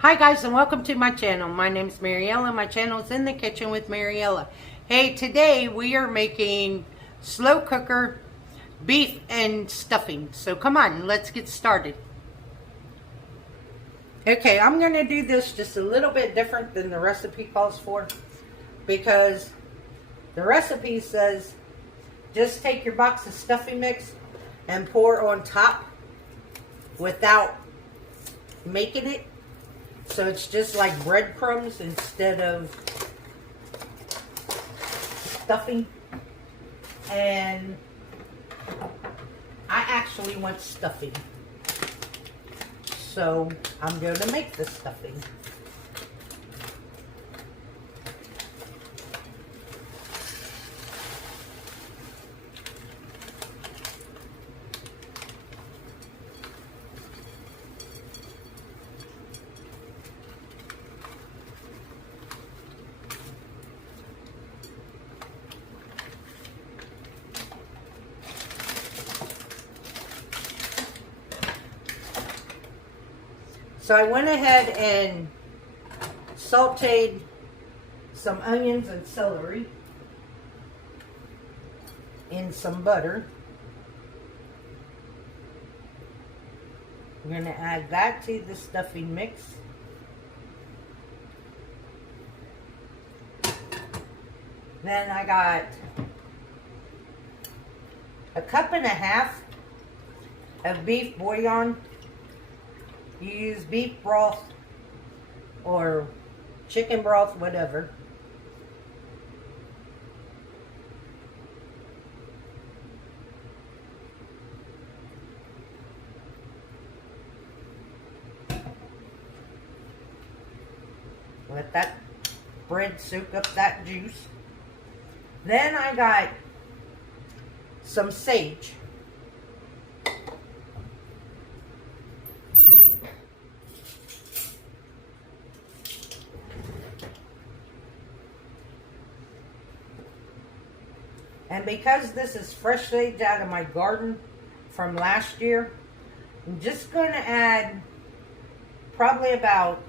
Hi guys, and welcome to my channel. My name is Mariella. My channel is In the Kitchen with Mariella. Hey, today we are making slow cooker beef and stuffing. So come on, let's get started. Okay, I'm going to do this just a little bit different than the recipe calls for, because the recipe says just take your box of stuffing mix and pour on top without making it. So it's just like breadcrumbs instead of stuffing. And I actually want stuffing. So I'm going to make the stuffing. So I went ahead and sauteed some onions and celery in some butter. I'm going to add that to the stuffing mix. Then I got a cup and a half of beef bouillon. You use beef broth or chicken broth, whatever. Let that bread soak up that juice. Then I got some sage. And because this is fresh sage out of my garden from last year, I'm just going to add probably about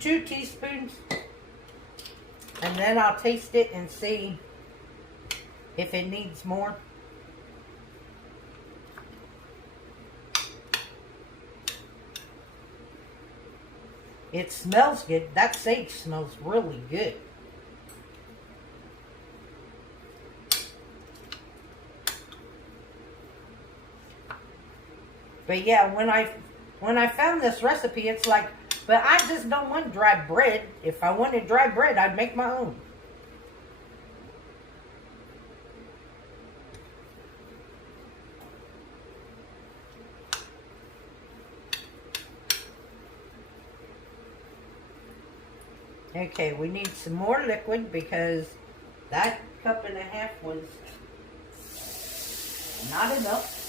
2 teaspoons. And then I'll taste it and see if it needs more. It smells good. That sage smells really good. But yeah, when I found this recipe, it's like, but I just don't want dry bread. If I wanted dry bread, I'd make my own. Okay, we need some more liquid because that cup and a half was not enough.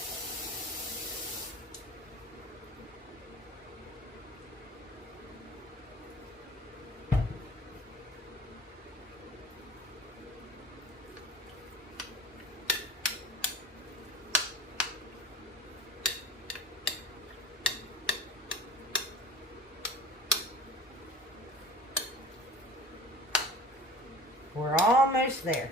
We're almost there.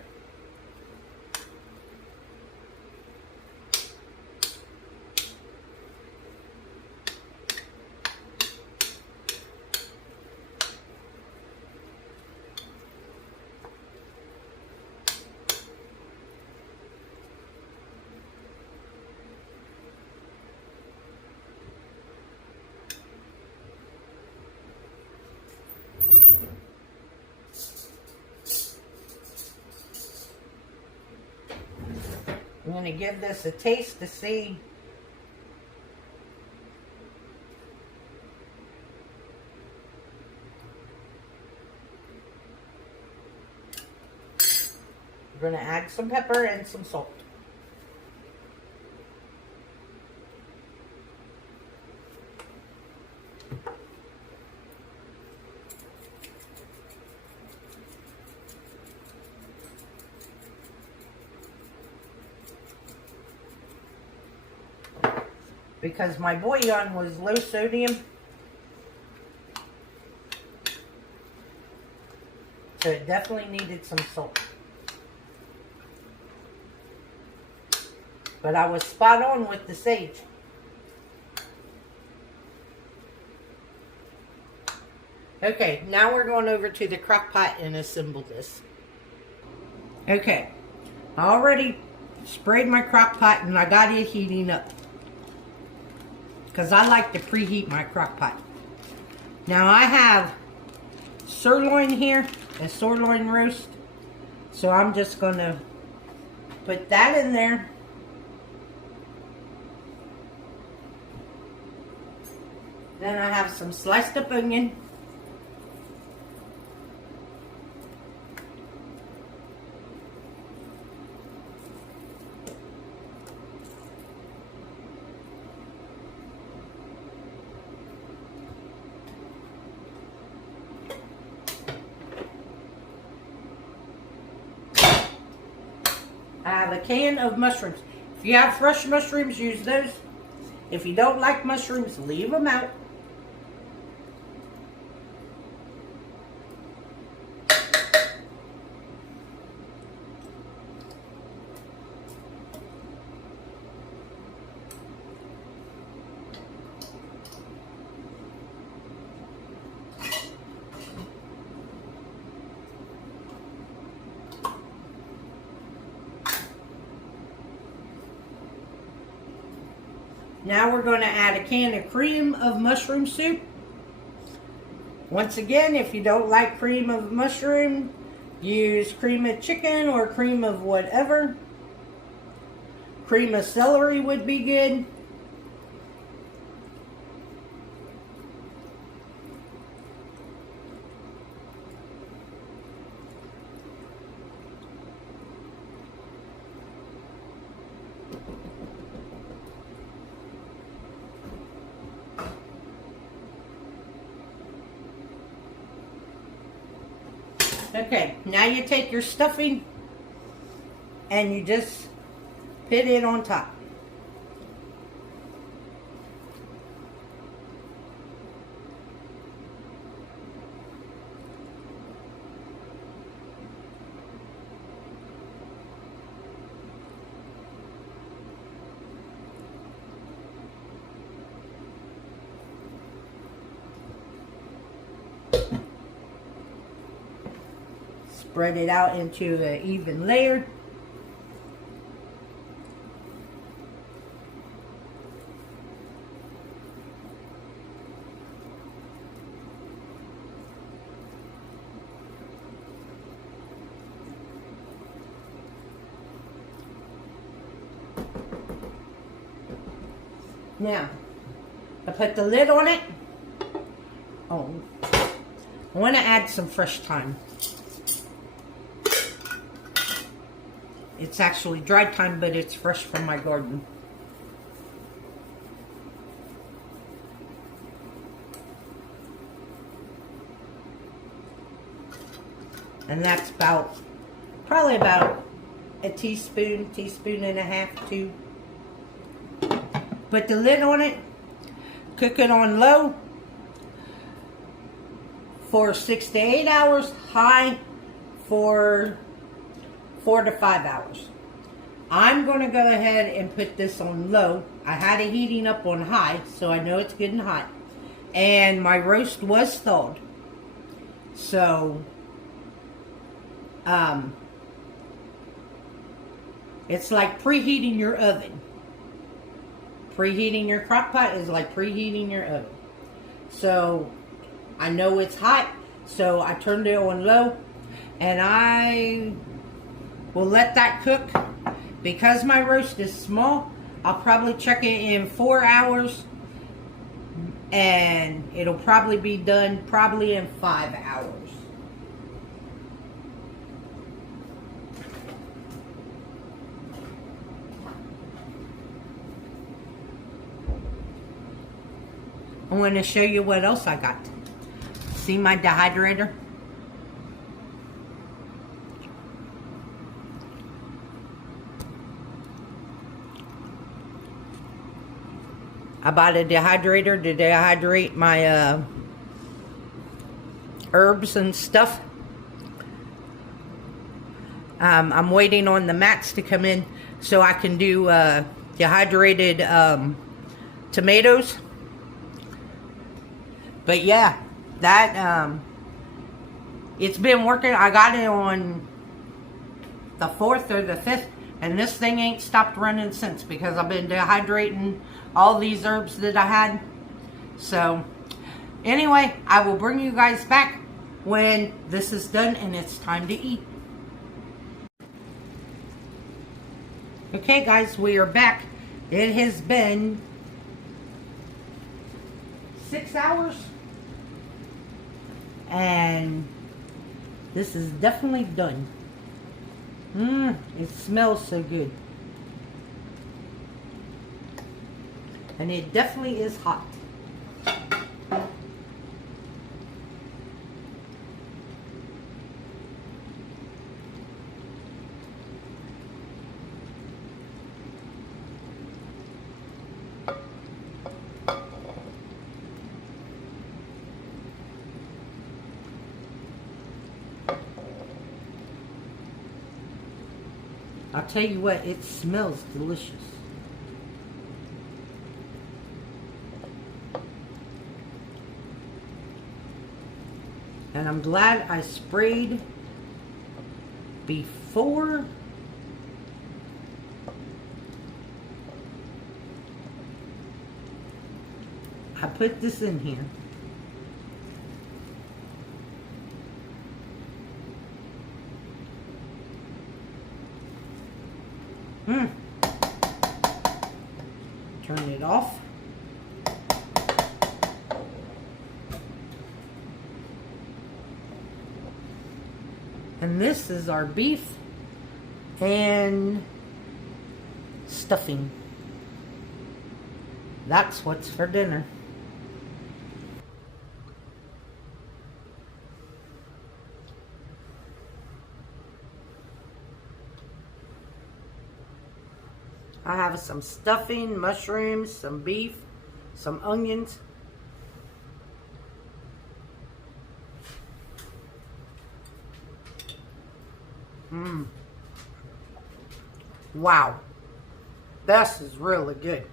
I'm going to give this a taste to see. We're going to add some pepper and some salt. because my bouillon was low sodium, So it definitely needed some salt. But I was spot on with the sage. Okay, now we're going over to the crock pot and assemble this. Okay, I already sprayed my crock pot and I got it heating up, because I like to preheat my crock pot. Now I have sirloin here, a sirloin roast. So I'm just going to put that in there. Then I have some sliced up onion. I have a can of mushrooms. If you have fresh mushrooms, use those. If you don't like mushrooms, leave them out. Now we're going to add a can of cream of mushroom soup. Once again, if you don't like cream of mushroom, use cream of chicken or cream of whatever. Cream of celery would be good. Okay, now you take your stuffing and you just put it on top. Spread it out into an even layer. Now, I put the lid on it. Oh, I want to add some fresh thyme. It's actually dried thyme, but it's fresh from my garden. And that's probably about a teaspoon and a half, 2. Put the lid on it, cook it on low for 6 to 8 hours, high for 4 to 5 hours. I'm going to go ahead and put this on low. I had it heating up on high, so I know it's getting hot. And my roast was thawed. So, it's like preheating your oven. Preheating your crock pot is like preheating your oven. So, I know it's hot, so I turned it on low. And I will let that cook. Because my roast is small, I'll probably check it in 4 hours. And it'll probably be done probably in 5 hours. I want to show you what else I got. See my dehydrator? I bought a dehydrator to dehydrate my herbs and stuff. I'm waiting on the mats to come in so I can do dehydrated tomatoes. But yeah, that it's been working. I got it on the 4th or the 5th, and this thing ain't stopped running since, because I've been dehydrating all these herbs that I had. So anyway, I will bring you guys back when this is done and it's time to eat. Okay guys, we are back. It has been 6 hours and this is definitely done. It smells so good. And it definitely is hot. I'll tell you what, it smells delicious. And I'm glad I sprayed before I put this in here. Turn it off. And this is our beef and stuffing. That's what's for dinner. I have some stuffing, mushrooms, some beef, some onions. Wow. This is really good.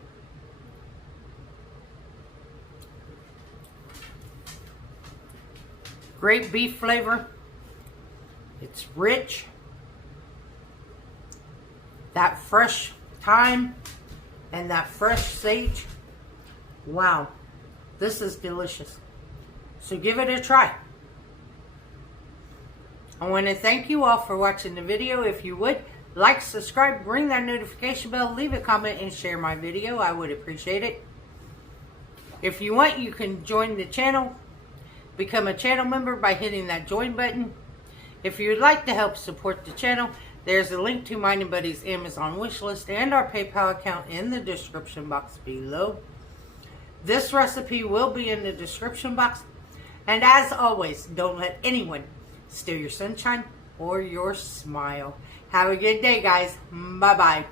Great beef flavor. It's rich. That fresh thyme and that fresh sage. Wow, this is delicious. So give it a try. I want to thank you all for watching the video. If you would, like, subscribe, ring that notification bell, leave a comment, and share my video. I would appreciate it. If you want, you can join the channel. Become a channel member by hitting that join button. If you would like to help support the channel, there's a link to mine and Buddy's Amazon wishlist and our PayPal account in the description box below. This recipe will be in the description box. And as always, don't let anyone steal your sunshine or your smile. Have a good day, guys. Bye-bye.